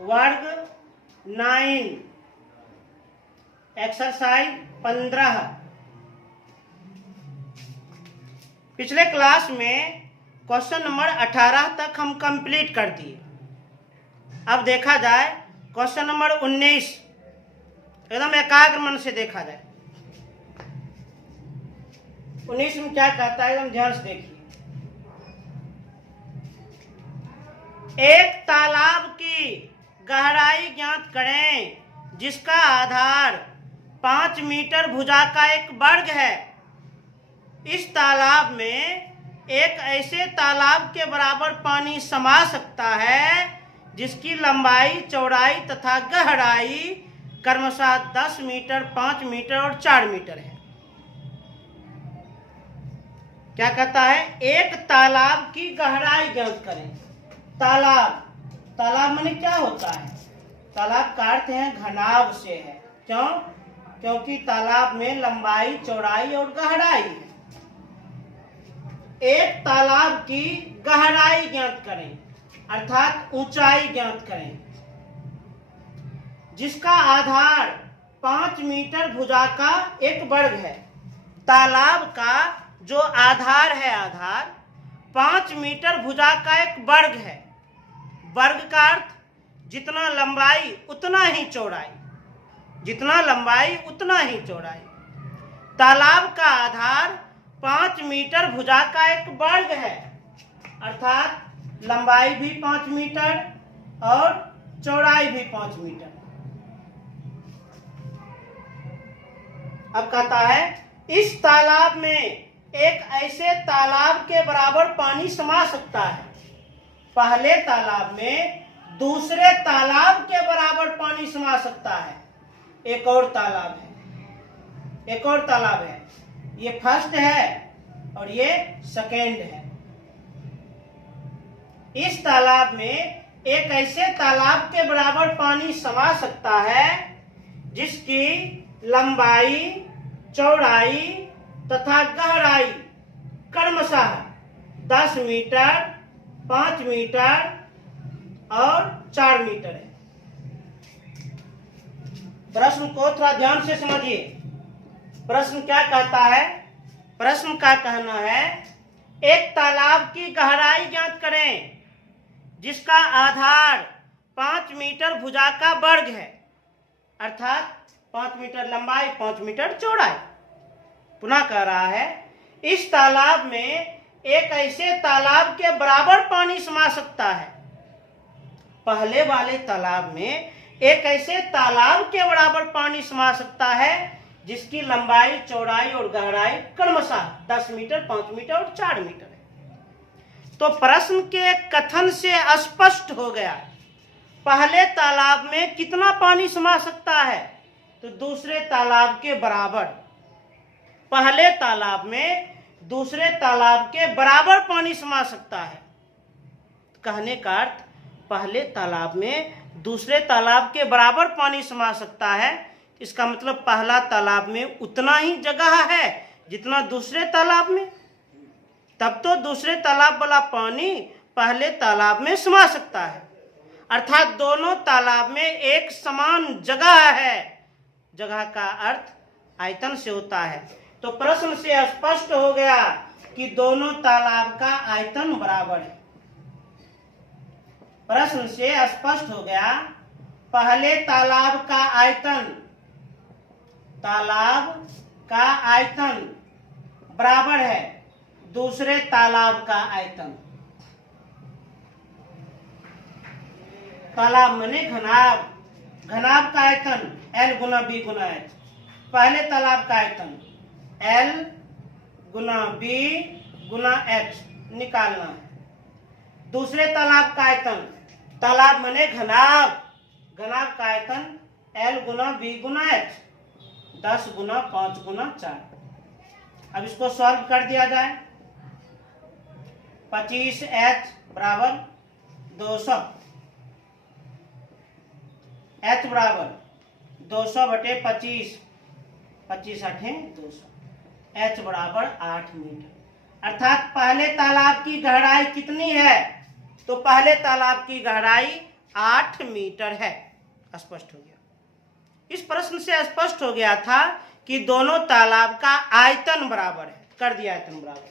वर्ग 9 एक्सरसाइज 15। पिछले क्लास में क्वेश्चन नंबर 18 तक हम कंप्लीट कर दिए। अब देखा जाए क्वेश्चन नंबर 19, एकदम एकाग्र मन से देखा जाए। 19 में क्या कहता है, एकदम ध्यान से देखिए। एक तालाब की गहराई ज्ञात करें जिसका आधार 5 मीटर भुजा का एक वर्ग है। इस तालाब में एक ऐसे तालाब के बराबर पानी समा सकता है जिसकी लंबाई, चौड़ाई तथा गहराई क्रमशः 10 मीटर, 5 मीटर और 4 मीटर है। क्या कहता है? एक तालाब की गहराई ज्ञात करें। तालाब माने क्या होता है? तालाब का अर्थ है घनाभ से है। क्यों? क्योंकि तालाब में लंबाई, चौड़ाई और गहराई है। एक तालाब की गहराई ज्ञात करें अर्थात ऊंचाई ज्ञात करें जिसका आधार 5 मीटर भुजा का एक वर्ग है। तालाब का जो आधार है, आधार 5 मीटर भुजा का एक वर्ग है। वर्ग का अर्थ जितना लंबाई उतना ही चौड़ाई, जितना लंबाई उतना ही चौड़ाई। तालाब का आधार 5 मीटर भुजा का एक वर्ग है अर्थात लंबाई भी 5 मीटर और चौड़ाई भी 5 मीटर। अब कहता है इस तालाब में एक ऐसे तालाब के बराबर पानी समा सकता है। पहले तालाब में दूसरे तालाब के बराबर पानी समा सकता है। एक और तालाब है, एक और तालाब है। ये फर्स्ट है और ये सेकेंड है। इस तालाब में एक ऐसे तालाब के बराबर पानी समा सकता है जिसकी लंबाई, चौड़ाई तथा गहराई क्रमशः 10 मीटर, 5 मीटर और 4 मीटर है। प्रश्न को थोड़ा ध्यान से समझिए। प्रश्न क्या कहता है? प्रश्न का कहना है एक तालाब की गहराई ज्ञात करें जिसका आधार 5 मीटर भुजा का वर्ग है अर्थात 5 मीटर लंबाई, 5 मीटर चौड़ाई। पुनः कह रहा है इस तालाब में एक ऐसे तालाब के बराबर पानी समा सकता है। पहले वाले तालाब में एक ऐसे तालाब के बराबर पानी समा सकता है जिसकी लंबाई, चौड़ाई और गहराई क्रमशः 10 मीटर, 5 मीटर और 4 मीटर है। तो प्रश्न के कथन से स्पष्ट हो गया पहले तालाब में कितना पानी समा सकता है, तो दूसरे तालाब के बराबर। पहले तालाब में दूसरे तालाब के बराबर पानी समा सकता है। कहने का अर्थ पहले तालाब में दूसरे तालाब के बराबर पानी समा सकता है। इसका मतलब पहला तालाब में उतना ही जगह है जितना दूसरे तालाब में। तब तो दूसरे तालाब वाला पानी पहले तालाब में समा सकता है अर्थात दोनों तालाब में एक समान जगह है। जगह का अर्थ आयतन से होता है। तो प्रश्न से स्पष्ट हो गया कि दोनों तालाब का आयतन बराबर है। प्रश्न से स्पष्ट हो गया पहले तालाब का आयतन, तालाब का आयतन बराबर है दूसरे तालाब का आयतन। तालाब माने घनाभ, घनाभ का आयतन L गुना B गुना H। पहले तालाब का आयतन L गुना B गुना H निकालना है। दूसरे तालाब का आयतन, तालाब माने घनाभ, घनाभ का आयतन L गुना B गुना H 10 गुना 5 गुना 4। अब इसको सॉल्व कर दिया जाए। 25H बराबर 200, H बराबर 200 बटे 25, 25 8 200, H बराबर 8 मीटर। अर्थात पहले तालाब की गहराई कितनी है? तो पहले तालाब की गहराई 8 मीटर है। स्पष्ट हो गया। इस प्रश्न से स्पष्ट हो गया था कि दोनों तालाब का आयतन बराबर है। कर दिया आयतन बराबर।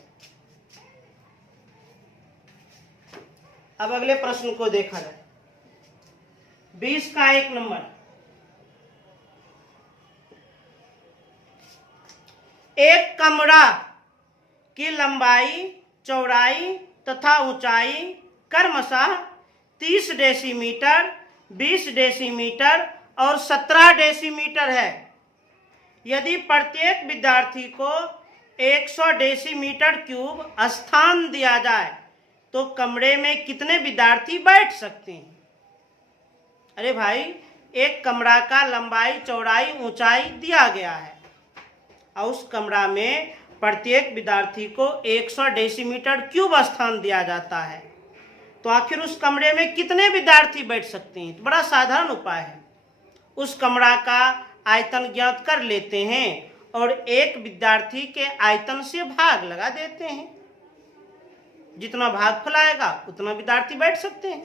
अब अगले प्रश्न को देखा जाए। 20 का 1 नंबर। एक कमरा की लंबाई, चौड़ाई तथा ऊंचाई क्रमशः 30 डेसीमीटर, 20 डेसीमीटर और 17 डेसीमीटर है। यदि प्रत्येक विद्यार्थी को 100 डेसीमीटर क्यूब स्थान दिया जाए तो कमरे में कितने विद्यार्थी बैठ सकते हैं? अरे भाई, एक कमरा का लंबाई, चौड़ाई, ऊंचाई दिया गया है और उस कमरा में प्रत्येक विद्यार्थी को 100 डेसीमीटर क्यूब स्थान दिया जाता है, तो आखिर उस कमरे में कितने विद्यार्थी बैठ सकते हैं? तो बड़ा साधारण उपाय है। उस कमरा का आयतन ज्ञात कर लेते हैं और एक विद्यार्थी के आयतन से भाग लगा देते हैं। जितना भागफल आएगा उतना विद्यार्थी बैठ सकते हैं।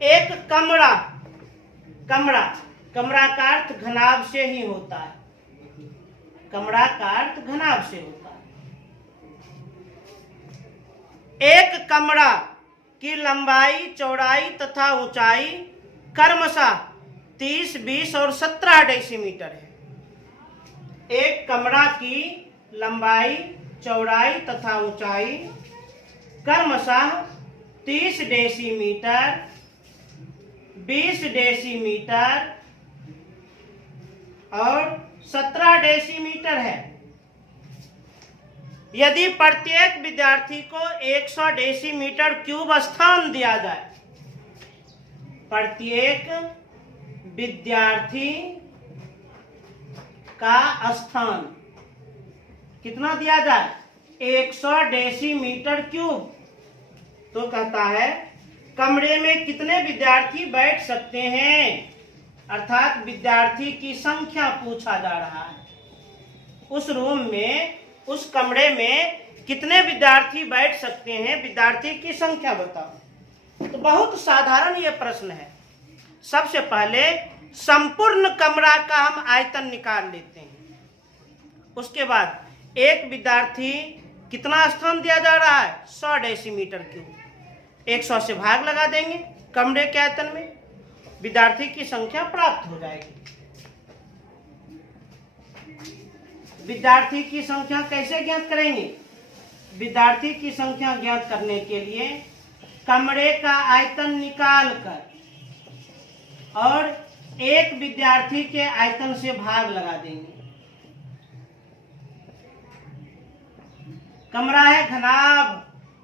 एक कमरा, कमरा का अर्थ घनाभ से ही होता है। कमरा का अर्थ घनाभ से होता है। एक कमरा की लंबाई, चौड़ाई तथा ऊंचाई क्रमशः 30, 20 और 17 डेसीमीटर है। एक कमरा की लंबाई, चौड़ाई तथा ऊंचाई क्रमशः 30 डेसीमीटर, 20 डेसीमीटर और 17 डेसीमीटर है। यदि प्रत्येक विद्यार्थी को 100 डेसीमीटर क्यूब स्थान दिया जाए, प्रत्येक विद्यार्थी का स्थान कितना दिया जाए? 100 डेसीमीटर क्यूब। तो कहता है कमरे में कितने विद्यार्थी बैठ सकते हैं, अर्थात विद्यार्थी की संख्या पूछा जा रहा है। उस रूम में, उस कमरे में कितने विद्यार्थी बैठ सकते हैं, विद्यार्थी की संख्या बताओ। तो बहुत साधारण ये प्रश्न है। सबसे पहले संपूर्ण कमरा का हम आयतन निकाल लेते हैं। उसके बाद एक विद्यार्थी कितना स्थान दिया जा रहा है? 100 डेसीमीटर क्यूब। 100 से भाग लगा देंगे कमरे के आयतन में, विद्यार्थी की संख्या प्राप्त हो जाएगी। विद्यार्थी की संख्या कैसे ज्ञात करेंगे? विद्यार्थी की संख्या ज्ञात करने के लिए कमरे का आयतन निकाल कर और एक विद्यार्थी के आयतन से भाग लगा देंगे। कमरा है घनाभ,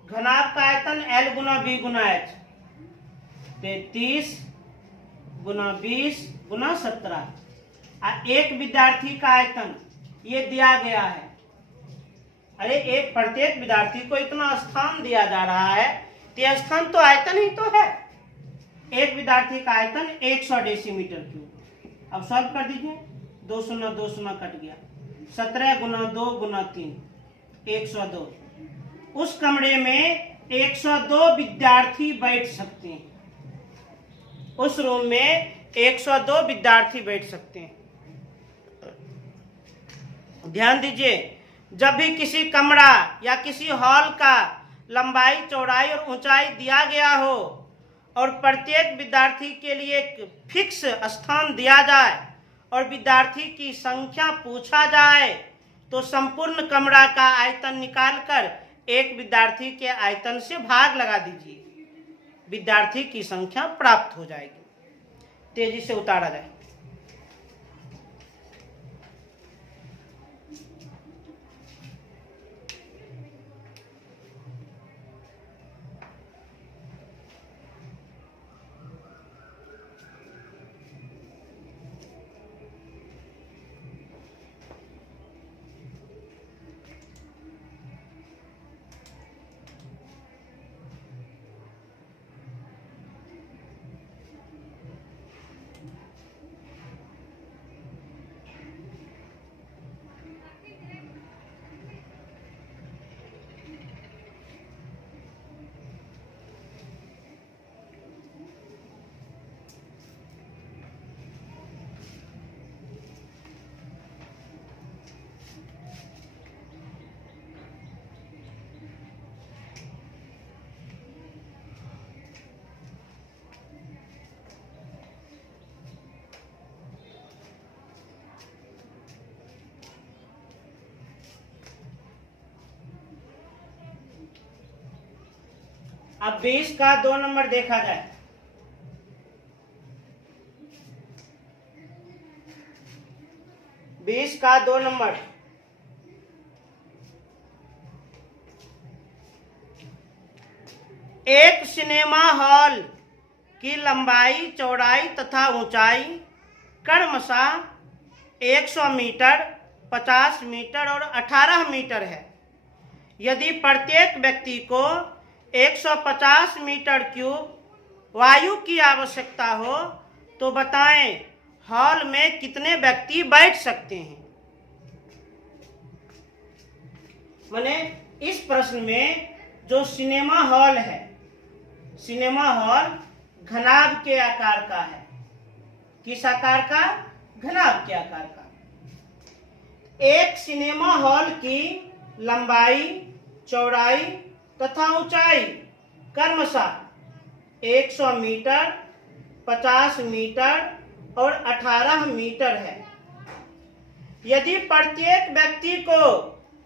घनाभ का आयतन L गुना B गुना H, 33 गुना 20 गुना 17। एक विद्यार्थी का आयतन ये दिया गया है। अरे एक प्रत्येक विद्यार्थी को इतना स्थान दिया जा रहा है, तो स्थान तो आयतन ही तो है। एक विद्यार्थी का आयतन 100 डेसीमीटर क्यूब। अब सॉल्व कर दीजिए। 2 शून्य 2 शून्य कट गया। 17 गुना 2 गुना 3, 102। उस कमरे में 102 विद्यार्थी बैठ सकते हैं। उस रूम में 102 विद्यार्थी बैठ सकते हैं। ध्यान दीजिए, जब भी किसी कमरा या किसी हॉल का लंबाई, चौड़ाई और ऊंचाई दिया गया हो और प्रत्येक विद्यार्थी के लिए एक फिक्स स्थान दिया जाए और विद्यार्थी की संख्या पूछा जाए, तो संपूर्ण कमरा का आयतन निकालकर एक विद्यार्थी के आयतन से भाग लगा दीजिए, विद्यार्थी की संख्या प्राप्त हो जाएगी। तेजी से उतारा जाए। अब 20 का 2 नंबर देखा जाए। बीस का 2 नंबर, एक सिनेमा हॉल की लंबाई, चौड़ाई तथा ऊंचाई क्रमशः 100 मीटर, 50 मीटर और 18 मीटर है। यदि प्रत्येक व्यक्ति को 150 मीटर क्यूब वायु की आवश्यकता हो तो बताएं हॉल में कितने व्यक्ति बैठ सकते हैं। माने इस प्रश्न में जो सिनेमा हॉल है, सिनेमा हॉल घनाभ के आकार का है। किस आकार का? घनाभ के आकार का। एक सिनेमा हॉल की लंबाई, चौड़ाई तथा ऊंचाई क्रमशः 100 मीटर, 50 मीटर और 18 मीटर है। यदि प्रत्येक व्यक्ति को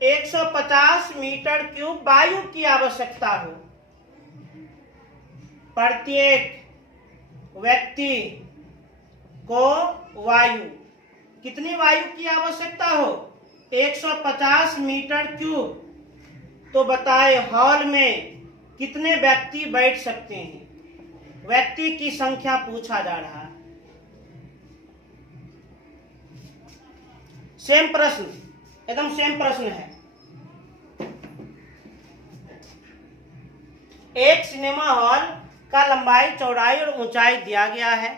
150 मीटर क्यूब वायु की आवश्यकता हो, प्रत्येक व्यक्ति को वायु, कितनी वायु की आवश्यकता हो? 150 मीटर क्यूब, तो बताए हॉल में कितने व्यक्ति बैठ सकते हैं। व्यक्ति की संख्या पूछा जा रहा है। सेम प्रश्न, एकदम सेम प्रश्न है। एक सिनेमा हॉल का लंबाई, चौड़ाई और ऊंचाई दिया गया है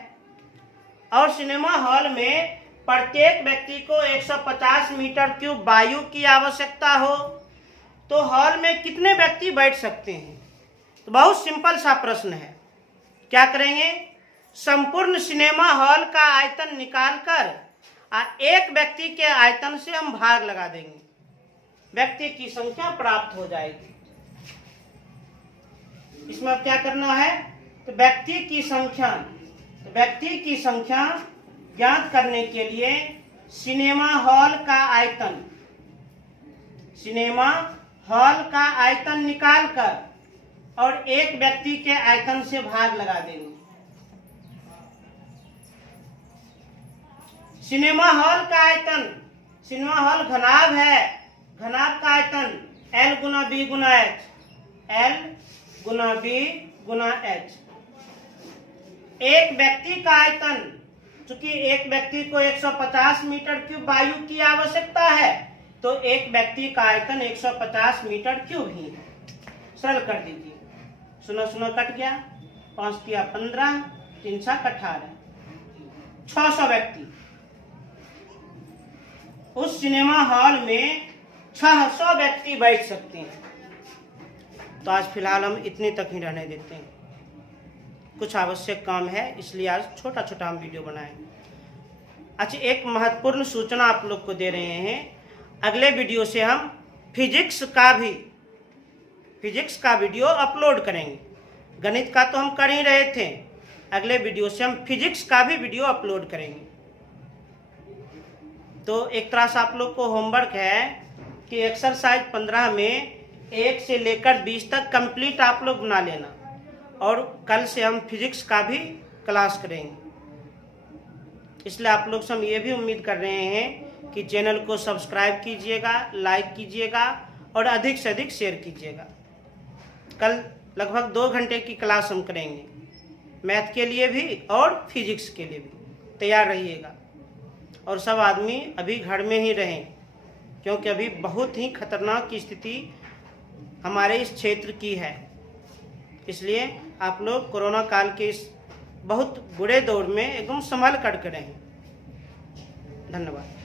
और सिनेमा हॉल में प्रत्येक व्यक्ति को 150 मीटर क्यूब वायु की आवश्यकता हो तो हॉल में कितने व्यक्ति बैठ सकते हैं। तो बहुत सिंपल सा प्रश्न है। क्या करेंगे? संपूर्ण सिनेमा हॉल का आयतन निकालकर एक व्यक्ति के आयतन से हम भाग लगा देंगे, व्यक्ति की संख्या प्राप्त हो जाएगी। इसमें अब क्या करना है? तो व्यक्ति की संख्या ज्ञात करने के लिए सिनेमा हॉल का आयतन, सिनेमा हॉल का आयतन निकालकर और एक व्यक्ति के आयतन से भाग लगा देंगे। सिनेमा हॉल का आयतन, सिनेमा हॉल घनाभ है, घनाभ का आयतन L गुना B गुना H, L गुना B गुना H। एक व्यक्ति का आयतन, चूंकि एक व्यक्ति को 150 मीटर क्यूब वायु की आवश्यकता है तो एक व्यक्ति का आयतन 150 मीटर क्यूब ही है। सरल कर दीजिए। सुनो सुनो कट गया, 5 किया 15, 3 7 18, 600 व्यक्ति। उस सिनेमा हॉल में 600 व्यक्ति बैठ सकते हैं। तो आज फिलहाल हम इतने तक ही रहने देते हैं। कुछ आवश्यक काम है इसलिए आज छोटा छोटा हम वीडियो बनाए। अच्छा, एक महत्वपूर्ण सूचना आप लोग को दे रहे हैं। अगले वीडियो से हम फिजिक्स का वीडियो अपलोड करेंगे। गणित का तो हम कर ही रहे थे, अगले वीडियो से हम फिजिक्स का भी वीडियो अपलोड करेंगे। तो एक तरह से आप लोग को होमवर्क है कि एक्सरसाइज 15 में 1 से लेकर 20 तक कंप्लीट आप लोग बना लेना और कल से हम फिजिक्स का भी क्लास करेंगे। इसलिए आप लोग से हम ये भी उम्मीद कर रहे हैं कि चैनल को सब्सक्राइब कीजिएगा, लाइक कीजिएगा और अधिक से अधिक शेयर कीजिएगा। कल लगभग 2 घंटे की क्लास हम करेंगे, मैथ के लिए भी और फिजिक्स के लिए भी। तैयार रहिएगा और सब आदमी अभी घर में ही रहें, क्योंकि अभी बहुत ही खतरनाक स्थिति हमारे इस क्षेत्र की है। इसलिए आप लोग कोरोना काल के इस बहुत बुरे दौर में एकदम संभल कर रहें। धन्यवाद।